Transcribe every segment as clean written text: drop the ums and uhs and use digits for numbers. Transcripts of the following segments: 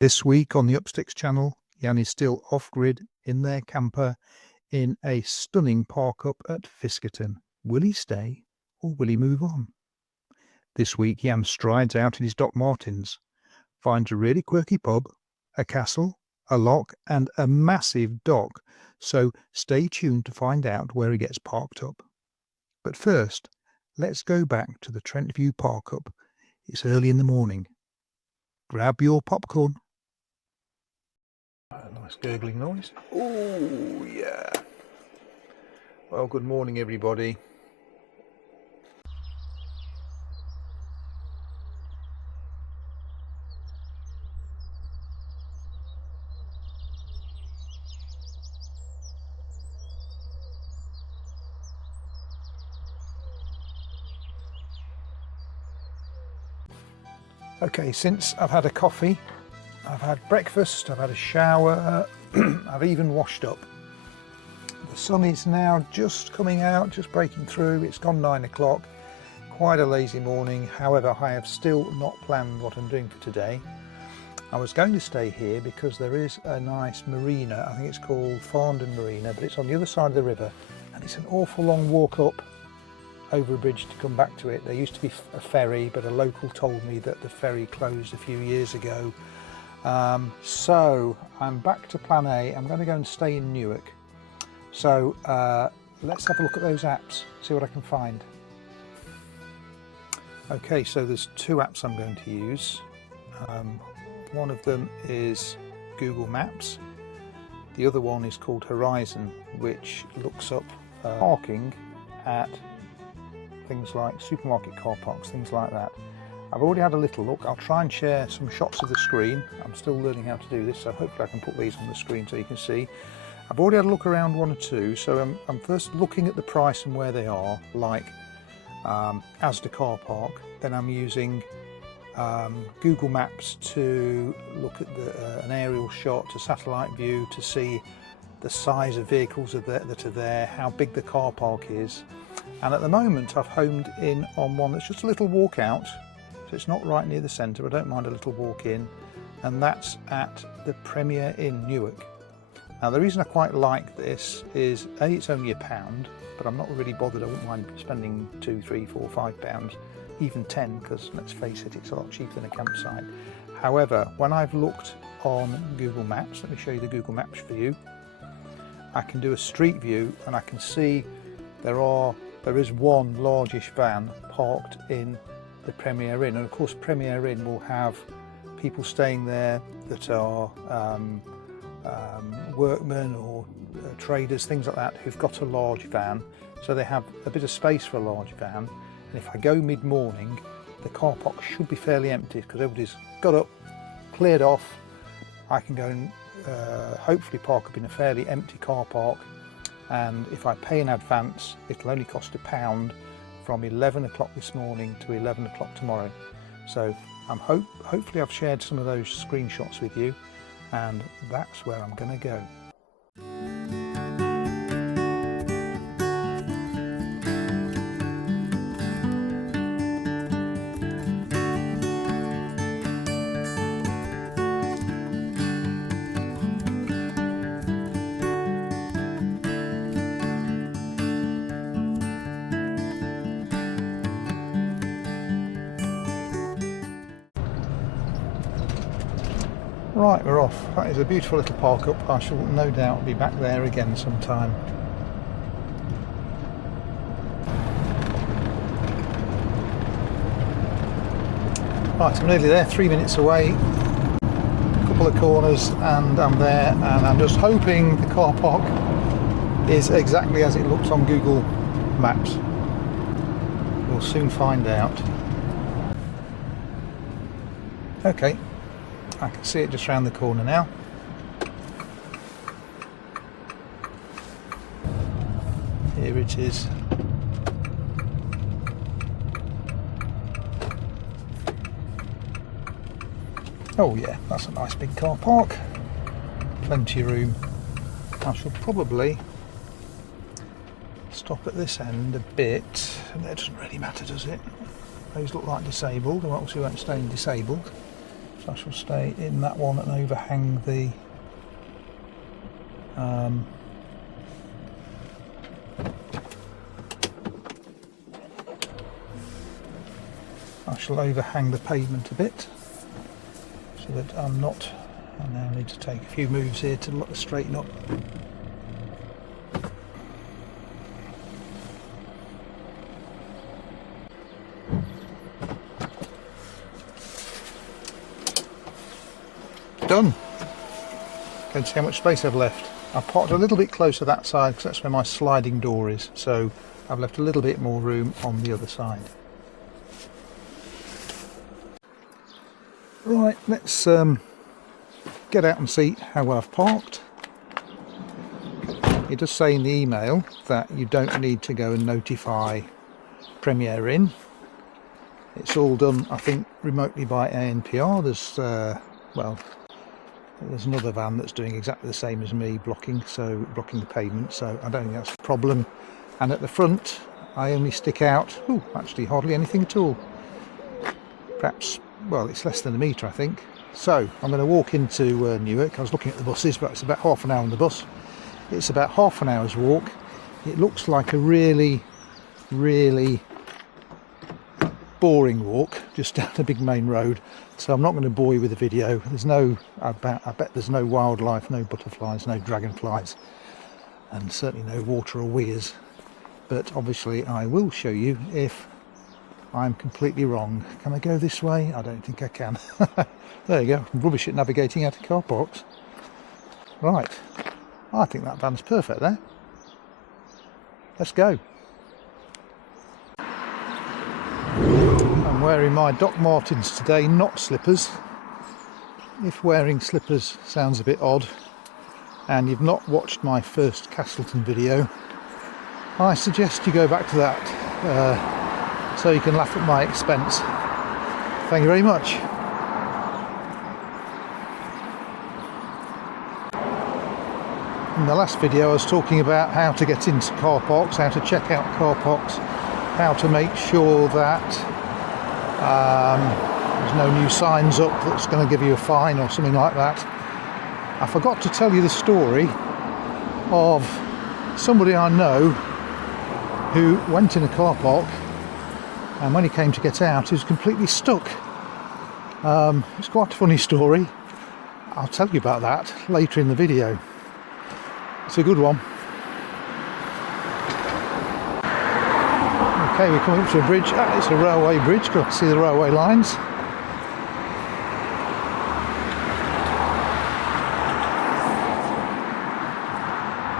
This week on the Upsticks channel, Jan is still off-grid in their camper in a stunning park-up at Fiskerton. Will he stay or will he move on? This week Jan strides out in his Doc Martens, finds a really quirky pub, a castle, a lock and a massive dock, so stay tuned to find out where he gets parked up. But first, let's go back to the Trent View park-up. It's early in the morning. Grab your popcorn. A nice gurgling noise. Oh yeah. Well, good morning everybody. Okay, since I've had a coffee, I've had breakfast, I've had a shower, I've even washed up. The sun is now just coming out, just breaking through. It's gone 9 o'clock. Quite a lazy morning. However, I have still not planned what I'm doing for today. I was going to stay here because there is a nice marina. I think it's called Farndon Marina, but it's on the other side of the river and it's an awful long walk up over a bridge to come back to it. There used to be a ferry, but a local told me that the ferry closed a few years ago. So I'm back to plan A. I'm going to go and stay in Newark. So let's have a look at those apps, see what I can find. Okay, so there's two apps I'm going to use. One of them is Google Maps. The other one is called Horizon, which looks up parking at things like supermarket car parks, things like that. I've already had a little look. I'll try and share some shots of the screen. I'm still learning how to do this, so hopefully I can put these on the screen so you can see. I've already had a look around one or two, so I'm first looking at the price and where they are, like ASDA car park. Then I'm using Google Maps to look at an aerial shot, a satellite view, to see the size of vehicles that are there, how big the car park is. And at the moment I've homed in on one that's just a little walk out, so it's not right near the centre. I don't mind a little walk in, and that's at the Premier Inn, Newark. Now the reason I quite like this is A, it's only £1, but I'm not really bothered. I wouldn't mind spending £2, £3, £4, £5, even 10, because let's face it, it's a lot cheaper than a campsite. However, when I've looked on Google Maps, let me show you the Google Maps for you, I can do a street view and I can see there is one largish van parked in the Premier Inn, and of course Premier Inn will have people staying there that are workmen or traders, things like that, who've got a large van, so they have a bit of space for a large van. And if I go mid-morning, the car park should be fairly empty because everybody's got up, cleared off. I can go and hopefully park up in a fairly empty car park, and if I pay in advance it'll only cost £1 from 11 o'clock this morning to 11 o'clock tomorrow. So hopefully I've shared some of those screenshots with you, and that's where I'm going to go. Right, we're off. That is a beautiful little park up. I shall no doubt be back there again sometime. Right, I'm nearly there, 3 minutes away, a couple of corners and I'm there, and I'm just hoping the car park is exactly as it looks on Google Maps. We'll soon find out. Okay. I can see it just round the corner now. Here it is. Oh yeah, that's a nice big car park. Plenty of room. I shall probably stop at this end a bit. That doesn't really matter, does it? Those look like disabled. Obviously won't stay in disabled. So I shall stay in that one and overhang the pavement a bit, so that I'm not. I now need to take a few moves here to straighten up. Done. Go and see how much space I've left. I've parked a little bit closer that side because that's where my sliding door is, so I've left a little bit more room on the other side. Right, let's get out and see how well I've parked. It does say in the email that you don't need to go and notify Premier Inn. It's all done, I think, remotely by ANPR. There's another van that's doing exactly the same as me, blocking the pavement, so I don't think that's a problem. And at the front I only stick out, actually hardly anything at all. Perhaps, well, it's less than a metre, I think. So I'm going to walk into Newark. I was looking at the buses, but it's about half an hour on the bus. It's about half an hour's walk. It looks like a really, really boring walk just down a big main road, so I'm not going to bore you with the video. I bet there's no wildlife, no butterflies, no dragonflies, and certainly no water or weirs, but obviously I will show you if I'm completely wrong. Can I go this way? I don't think I can. There you go. I'm rubbish at navigating out of car parks. Right, I think that van's perfect there. Let's go. I'm wearing my Doc Martens today, not slippers. If wearing slippers sounds a bit odd and you've not watched my first Castleton video, I suggest you go back to that so you can laugh at my expense. Thank you very much. In the last video I was talking about how to get into car parks, how to check out car parks, how to make sure that there's no new signs up that's going to give you a fine or something like that. I forgot to tell you the story of somebody I know who went in a car park, and when he came to get out he was completely stuck. It's quite a funny story. I'll tell you about that later in the video. It's a good one. Okay, we're coming up to a bridge. It's a railway bridge. Got to see the railway lines.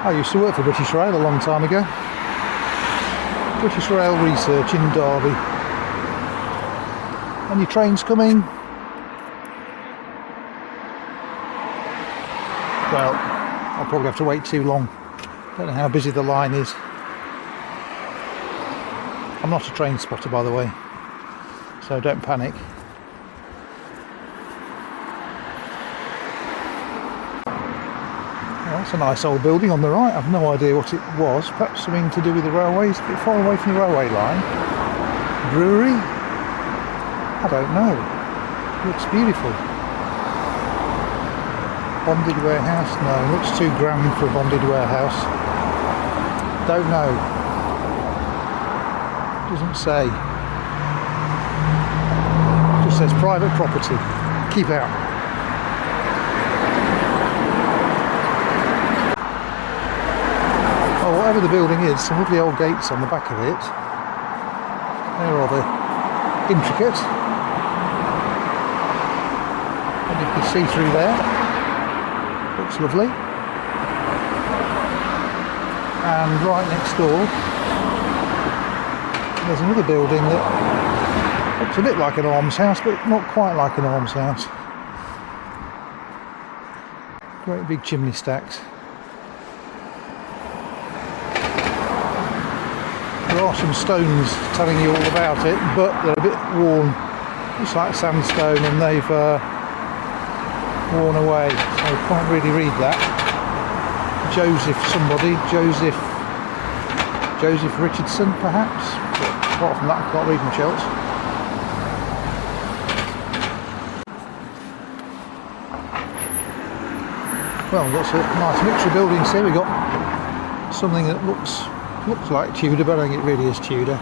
I used to work for British Rail a long time ago. British Rail Research in Derby. Any trains coming? Well, I'll probably have to wait too long. Don't know how busy the line is. I'm not a train spotter, by the way, so don't panic. Well, that's a nice old building on the right. I've no idea what it was. Perhaps something to do with the railways. A bit far away from the railway line. Brewery? I don't know. Looks beautiful. Bonded warehouse? No, looks too grand for a bonded warehouse. Don't know. Doesn't say. Just says private property. Keep out. Oh, whatever the building is, some lovely old gates on the back of it. They're rather intricate. And you can see through there. Looks lovely. And right next door there's another building that looks a bit like an almshouse, but not quite like an almshouse. Great big chimney stacks. There are some stones telling you all about it, but they're a bit worn. Looks like sandstone and they've worn away, so I can't really read that. Joseph Richardson, perhaps. But apart from that, I can't read much else. Well, we've got some nice mixture of buildings here. We've got something that looks like Tudor, but I think it really is Tudor.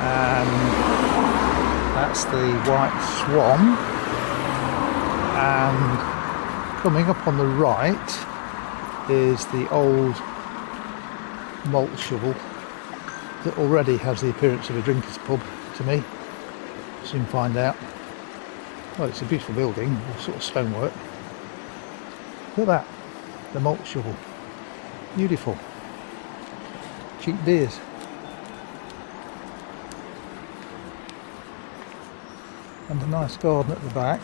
And that's the White Swan. And coming up on the right is the old malt shovel that already has the appearance of a drinker's pub to me. Soon find out. Well, it's a beautiful building, sort of stonework. Look at that, the malt shovel. Beautiful. Cheap beers. And a nice garden at the back.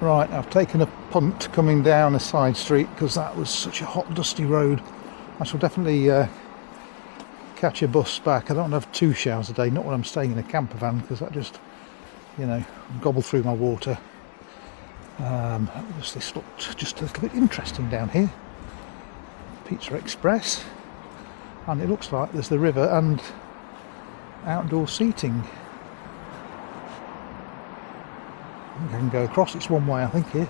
Right, I've taken a punt coming down a side street because that was such a hot, dusty road. I shall definitely catch a bus back. I don't have 2 showers a day, not when I'm staying in a camper van, because that just, you know, gobble through my water. This looked just a little bit interesting down here. Pizza Express, and it looks like there's the river and outdoor seating. I think I can go across. It's one way, I think, here.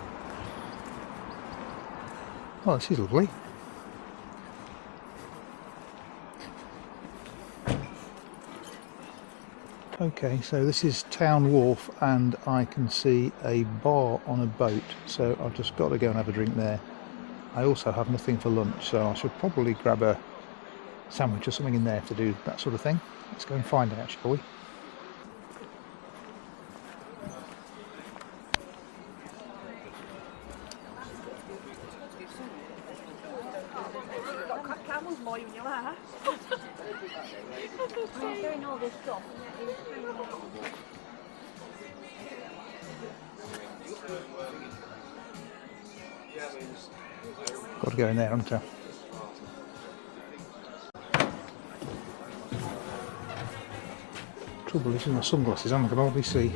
Oh, this is lovely. Okay, so this is Town Wharf, and I can see a bar on a boat, so I've just got to go and have a drink there. I also have nothing for lunch, so I should probably grab a sandwich or something in there to do that sort of thing. Let's go and find out, shall we? Got to go in there, haven't I? Trouble is, with my sunglasses, I can hardly see.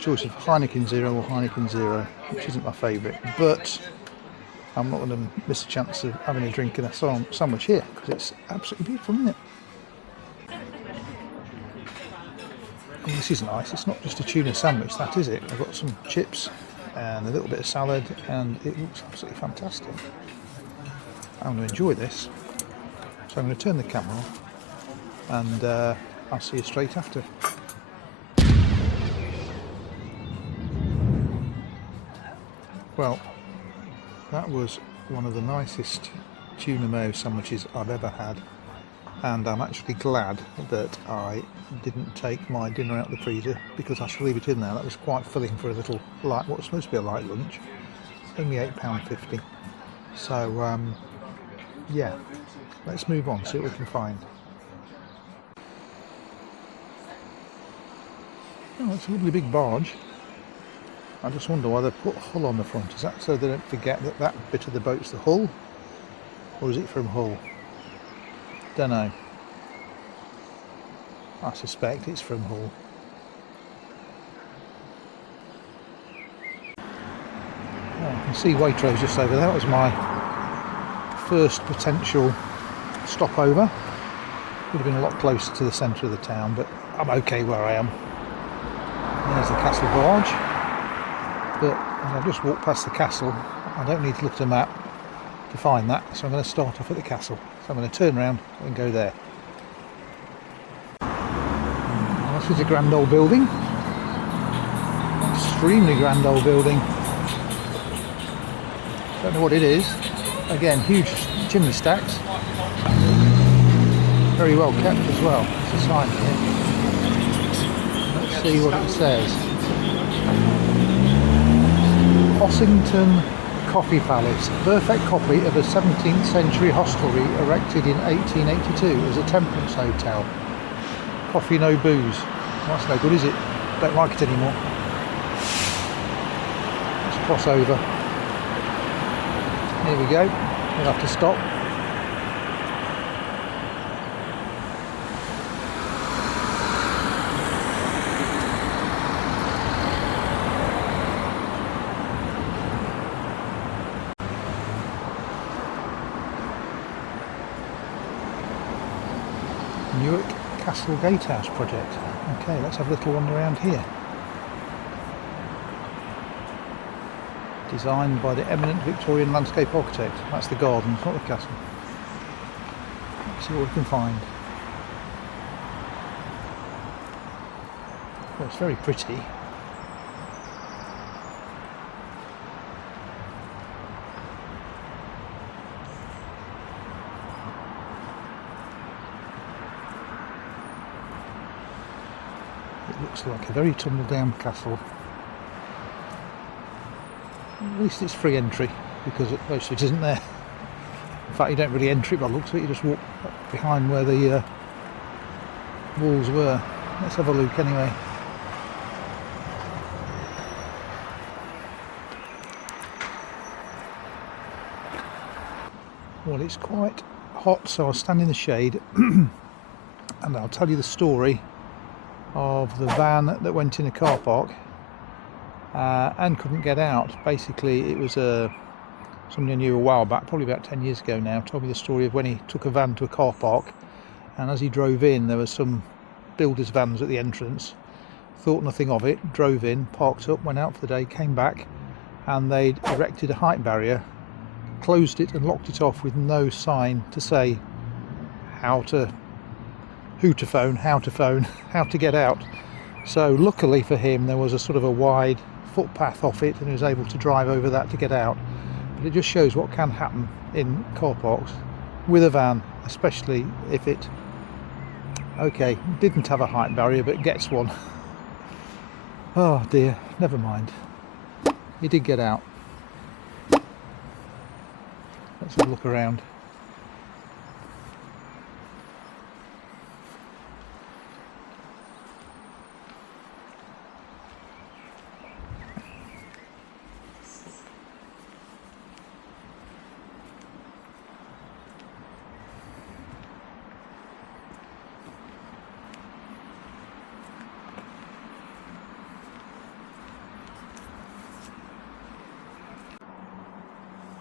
Choice of Heineken Zero or Heineken Zero, which isn't my favourite, but I'm not going to miss a chance of having a drink and a sandwich here because it's absolutely beautiful, isn't it? And this is nice. It's not just a tuna sandwich, that is it. I've got some chips and a little bit of salad, and it looks absolutely fantastic. I'm going to enjoy this, so I'm going to turn the camera off, and I'll see you straight after. Well, that was one of the nicest tuna mayo sandwiches I've ever had, and I'm actually glad that I didn't take my dinner out of the freezer, because I shall leave it in there. That was quite filling for a little light, what's supposed to be a light lunch. Only £8.50. So yeah, let's move on, see what we can find. Oh, it's a lovely big barge. I just wonder why they've put Hull on the front. Is that so they don't forget that that bit of the boat's the hull? Or is it from Hull? Don't know. I suspect it's from Hull. Oh, I can see Waitrose just over there. That was my first potential stopover. Would have been a lot closer to the centre of the town, but I'm okay where I am. There's the castle barge, but as I've just walked past the castle, I don't need to look at a map to find that, so I'm going to start off at the castle. So I'm going to turn around and go there. This is a grand old building, extremely grand old building. Don't know what it is. Again, huge chimney stacks, very well kept as well. There's a sign here. Let's see what it says. Ossington Coffee Palace, perfect copy of a 17th century hostelry erected in 1882 as a temperance hotel. Coffee no booze. Well, that's no good, is it? Don't like it anymore. Let's cross over. Here we go. We'll have to stop. Newark Castle Gatehouse project. Okay, let's have a little wander around here. Designed by the eminent Victorian landscape architect. That's the gardens, not the castle. Let's see what we can find. Well, it's very pretty. It looks like a very tumble down castle. At least it's free entry, because most of it isn't there. In fact, you don't really enter it by the looks of it, you just walk behind where the walls were. Let's have a look anyway. Well, it's quite hot, so I'll stand in the shade and I'll tell you the story of the van that went in a car park and couldn't get out. Basically, it was somebody I knew a while back, probably about 10 years ago now, told me the story of when he took a van to a car park, and as he drove in there were some builders' vans at the entrance. Thought nothing of it, drove in, parked up, went out for the day, came back, and they'd erected a height barrier, closed it and locked it off with no sign to say who to phone, how to get out. So luckily for him there was a sort of a wide footpath off it and he was able to drive over that to get out. But it just shows what can happen in car parks with a van, especially if it, okay, didn't have a height barrier but gets one. Oh dear, never mind. He did get out. Let's have a look around.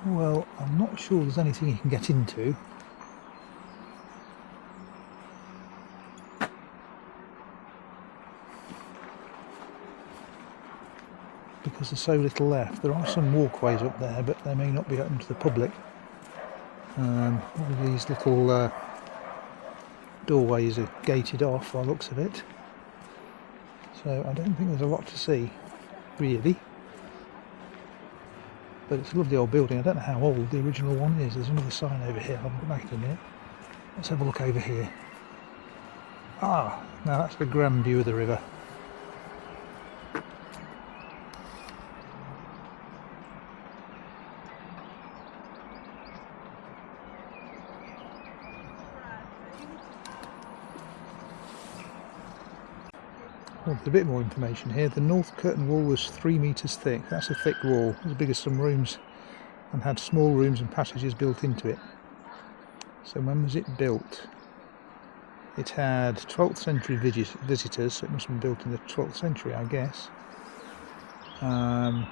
Well, I'm not sure there's anything you can get into. Because there's so little left. There are some walkways up there, but they may not be open to the public. All these little doorways are gated off by the looks of it. So I don't think there's a lot to see, really. But it's a lovely old building. I don't know how old the original one is. There's another sign over here. I'll come back in a minute. Let's have a look over here. Ah, now that's a grand view of the river. Well, there's a bit more information here. The north curtain wall was 3 metres thick. That's a thick wall, as big as some rooms, and had small rooms and passages built into it. So when was it built? It had 12th century visitors, so it must have been built in the 12th century, I guess. The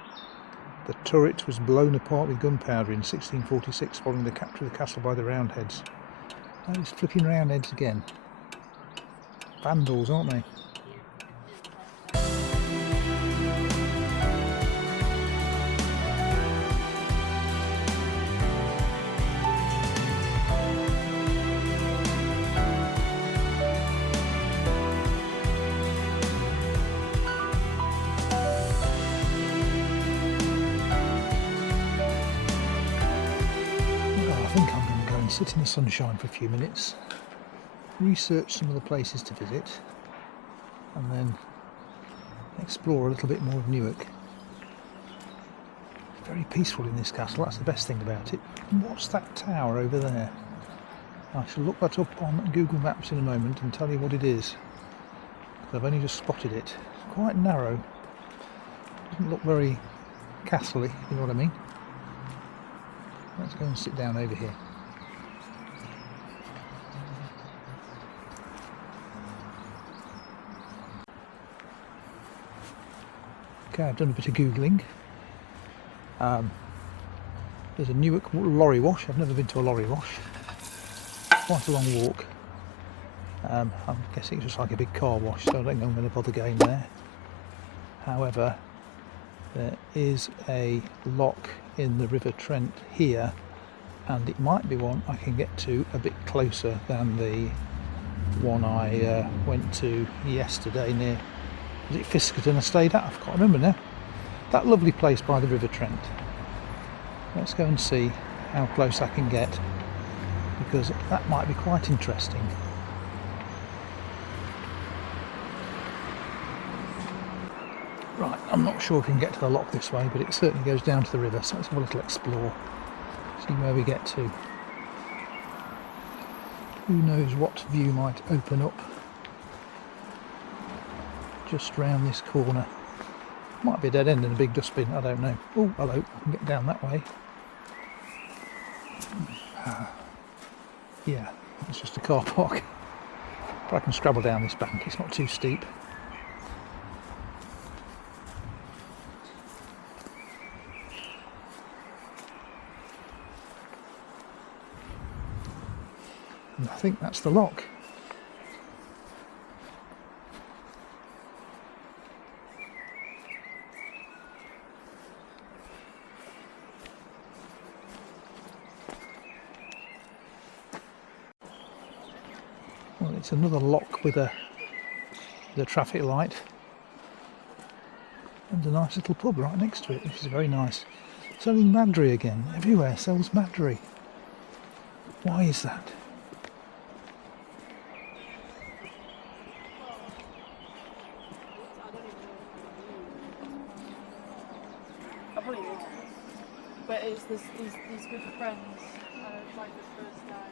turret was blown apart with gunpowder in 1646 following the capture of the castle by the Roundheads. Oh, it's flipping Roundheads again. Vandals, aren't they? sit in the sunshine for a few minutes, research some of the places to visit, and then explore a little bit more of Newark. It's very peaceful in this castle, that's the best thing about it. And what's that tower over there? I shall look that up on Google Maps in a moment and tell you what it is. I've only just spotted it. It's quite narrow. Doesn't look very castle-y, you know what I mean? Let's go and sit down over here. Okay, I've done a bit of Googling. There's a Newark lorry wash. I've never been to a lorry wash. Quite a long walk. I'm guessing it's just like a big car wash, so I don't think I'm going to bother going there. However, there is a lock in the River Trent here, and it might be one I can get to a bit closer than the one I went to yesterday near, was it Fiskerton I stayed at? I can't remember now. That lovely place by the River Trent. Let's go and see how close I can get, because that might be quite interesting. Right, I'm not sure if we can get to the lock this way, but it certainly goes down to the river, so let's have a little explore, see where we get to. Who knows what view might open up just round this corner. Might be a dead end and a big dustbin, I don't know. Oh, hello, I can get down that way. Yeah, it's just a car park. But I can scrabble down this bank, it's not too steep. And I think that's the lock. Well, it's another lock with a traffic light and a nice little pub right next to it, which is very nice. Selling Madry again. Everywhere sells Madry. Why is that? But it's these group of friends, like the first day.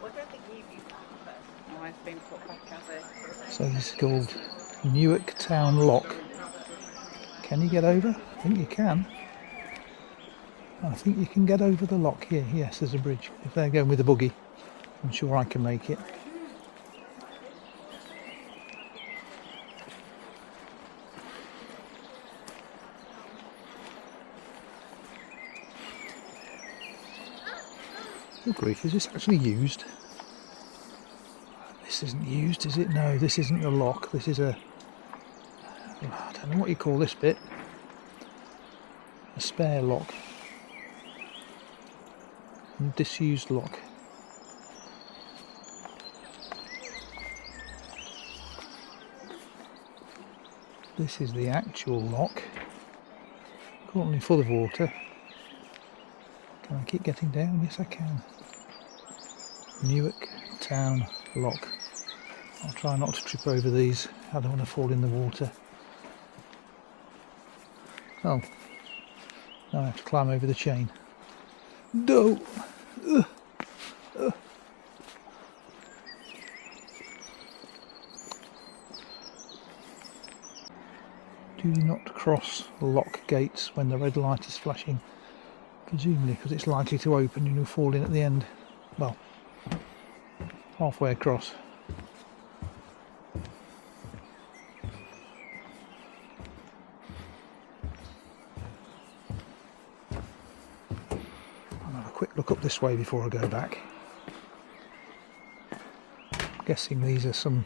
What did they give you? Oh, it's been put back as it. So this is called Newark Town Lock. Can you get over? I think you can. I think you can get over the lock here. Yes, there's a bridge. If they're going with a buggy, I'm sure I can make it. Good grief, is this actually used? This isn't used, is it? No, this isn't a lock. This is a... I don't know what you call this bit. A spare lock. A disused lock. This is the actual lock. Currently full of water. Can I keep getting down? Yes, I can. Newark Town Lock. I'll try not to trip over these. I don't want to fall in the water. Oh, now I have to climb over the chain. No! Do not cross lock gates when the red light is flashing. Presumably because it's likely to open and you'll fall in at the end. Well, halfway across. I'll have a quick look up this way before I go back. I'm guessing these are some,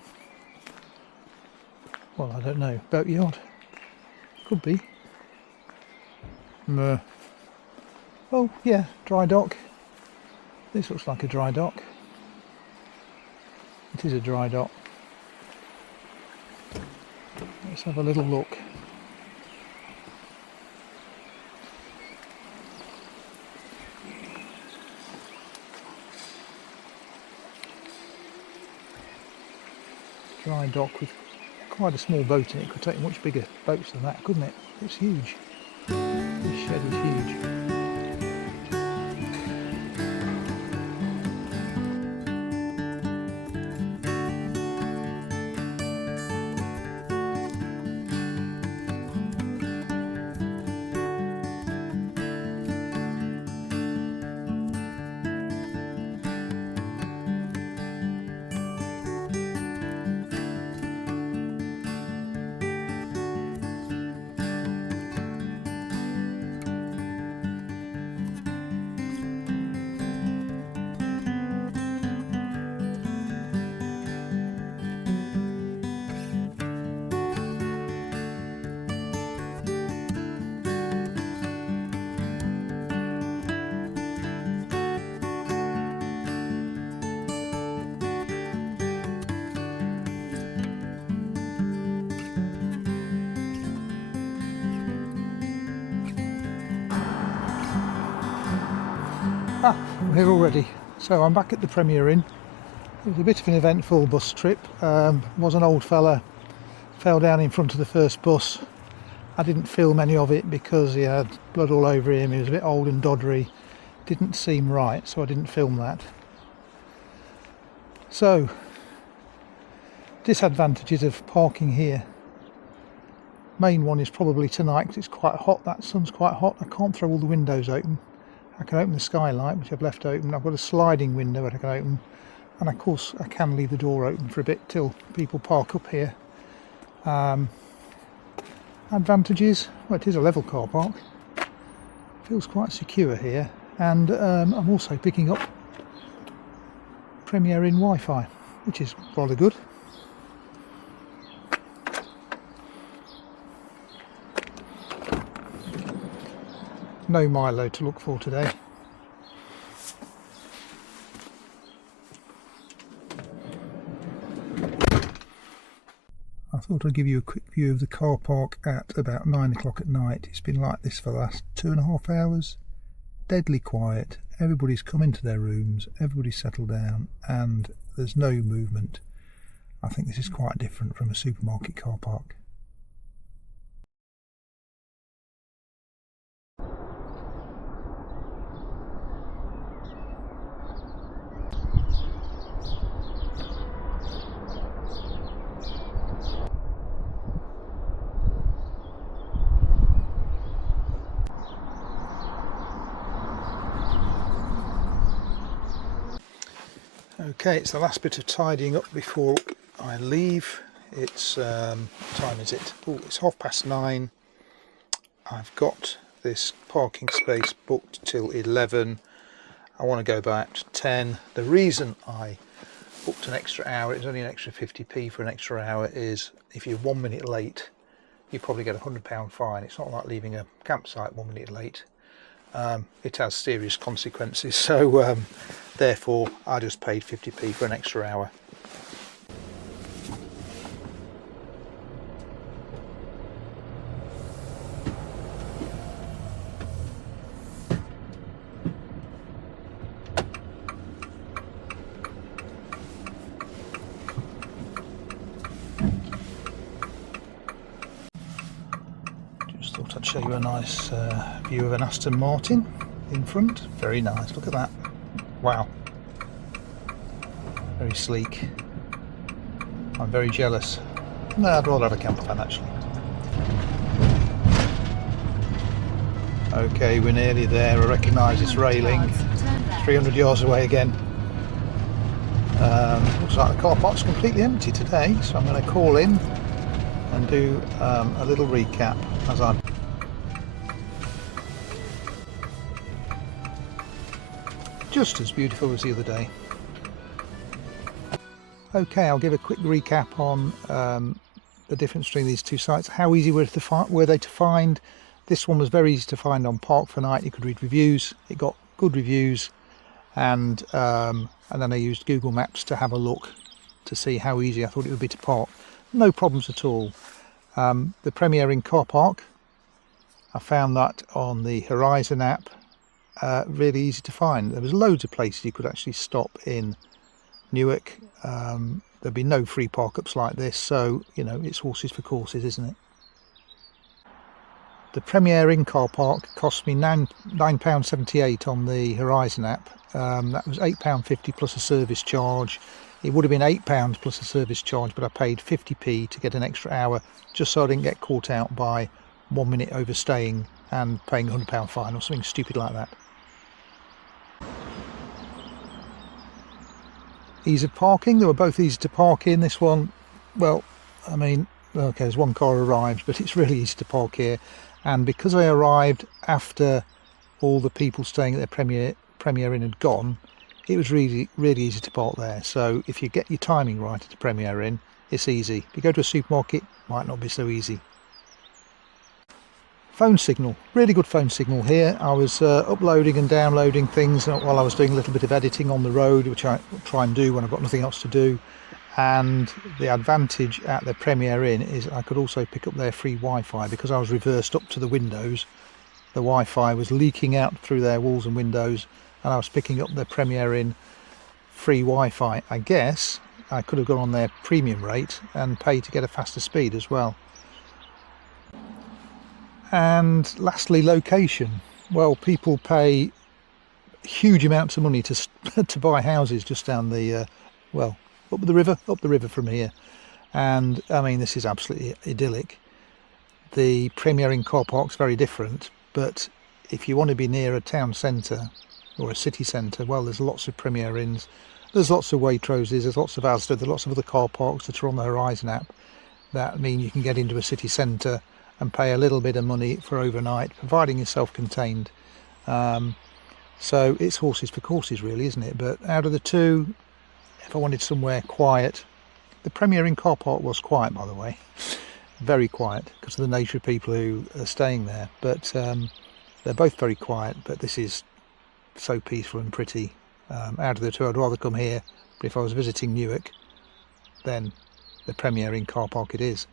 well, I don't know, boatyard. Could be. Oh yeah, dry dock. This looks like a dry dock. It is a dry dock. Let's have a little look. dry dock with quite a small boat in it. It could take much bigger boats than that, couldn't it? It's huge. This shed is huge. We're here already. So I'm back at the Premier Inn. It was a bit of an eventful bus trip. Was an old fella, fell down in front of the first bus. I didn't film any of it because he had blood all over him. He was a bit old and doddery. Didn't seem right, so I didn't film that. So, disadvantages of parking here. Main one is probably tonight because it's quite hot. That sun's quite hot. I can't throw all the windows open. I can open the skylight, which I've left open. I've got a sliding window that I can open, and of course I can leave the door open for a bit till people park up here. Advantages, well, it is a level car park. Feels quite secure here, and I'm also picking up Premier Inn Wi-Fi, which is rather good. No Milo to look for today. I thought I'd give you a quick view of the car park at about 9 o'clock at night. It's been like this for the last 2.5 hours. Deadly quiet. Everybody's come into their rooms, everybody's settled down, and there's no movement. I think this is quite different from a supermarket car park. Okay, it's the last bit of tidying up before I leave. It's what time is it? Oh, it's 9:30. I've got this parking space booked till 11. I want to go about 10. The reason I booked an extra hour, it's only an extra 50p for an extra hour, is if you're 1 minute late, you probably get a £100 fine. It's not like leaving a campsite 1 minute late. It has serious consequences, so therefore I just paid 50p for an extra hour. Just thought I'd show you a nice view of an Aston Martin in front. Very nice, look at that. Wow, very sleek. I'm very jealous. No, I'd rather have a camper van actually. Okay, we're nearly there. I recognise this railing. 300 yards away again. Looks like the car park's completely empty today, so I'm going to call in and do a little recap as I'm just as beautiful as the other day. Okay, I'll give a quick recap on the difference between these two sites. How easy were they to find? This one was very easy to find on Park for Night. You could read reviews. It got good reviews, and then I used Google Maps to have a look to see how easy I thought it would be to park. No problems at all. The Premier Inn car park, I found that on the Horizon app. Really easy to find. There was loads of places you could actually stop in Newark. there'd be no free park-ups like this, so you know, it's horses for courses, isn't it? The Premier Inn car park cost me £9.78 on the Horizon app. That was £8.50 plus a service charge. It would have been £8 plus a service charge, but I paid 50p to get an extra hour, just so I didn't get caught out by 1 minute overstaying and paying a £100 fine or something stupid like that. Ease of parking, they were both easy to park in. This one, well, I mean, okay, there's one car arrived, but it's really easy to park here. And because I arrived after all the people staying at the Premier Inn had gone, it was really easy to park there. So if you get your timing right at the Premier Inn, it's easy. If you go to a supermarket, it might not be so easy. Phone signal, really good phone signal here. I was uploading and downloading things while I was doing a little bit of editing on the road, which I try and do when I've got nothing else to do. And the advantage at the Premier Inn is I could also pick up their free Wi-Fi. Because I was reversed up to the windows, the Wi-Fi was leaking out through their walls and windows, and I was picking up the Premier Inn free Wi-Fi. I guess I could have gone on their premium rate and paid to get a faster speed as well. And lastly, location. Well, people pay huge amounts of money to buy houses just down the well, up the river from here. And I mean, this is absolutely idyllic. The Premier Inn car park's very different, but if you want to be near a town centre or a city centre, well, there's lots of Premier Inns, there's lots of Waitroses, there's lots of ASDA, there's lots of other car parks that are on the Horizon app that mean you can get into a city centre and pay a little bit of money for overnight, providing you're self-contained. So it's horses for courses really, isn't it? But out of the two, if I wanted somewhere quiet, the Premier Inn car park was quiet, by the way, very quiet because of the nature of people who are staying there. But they're both very quiet, but this is so peaceful and pretty. Out of the two, I'd rather come here, but if I was visiting Newark, then the Premier Inn car park it is.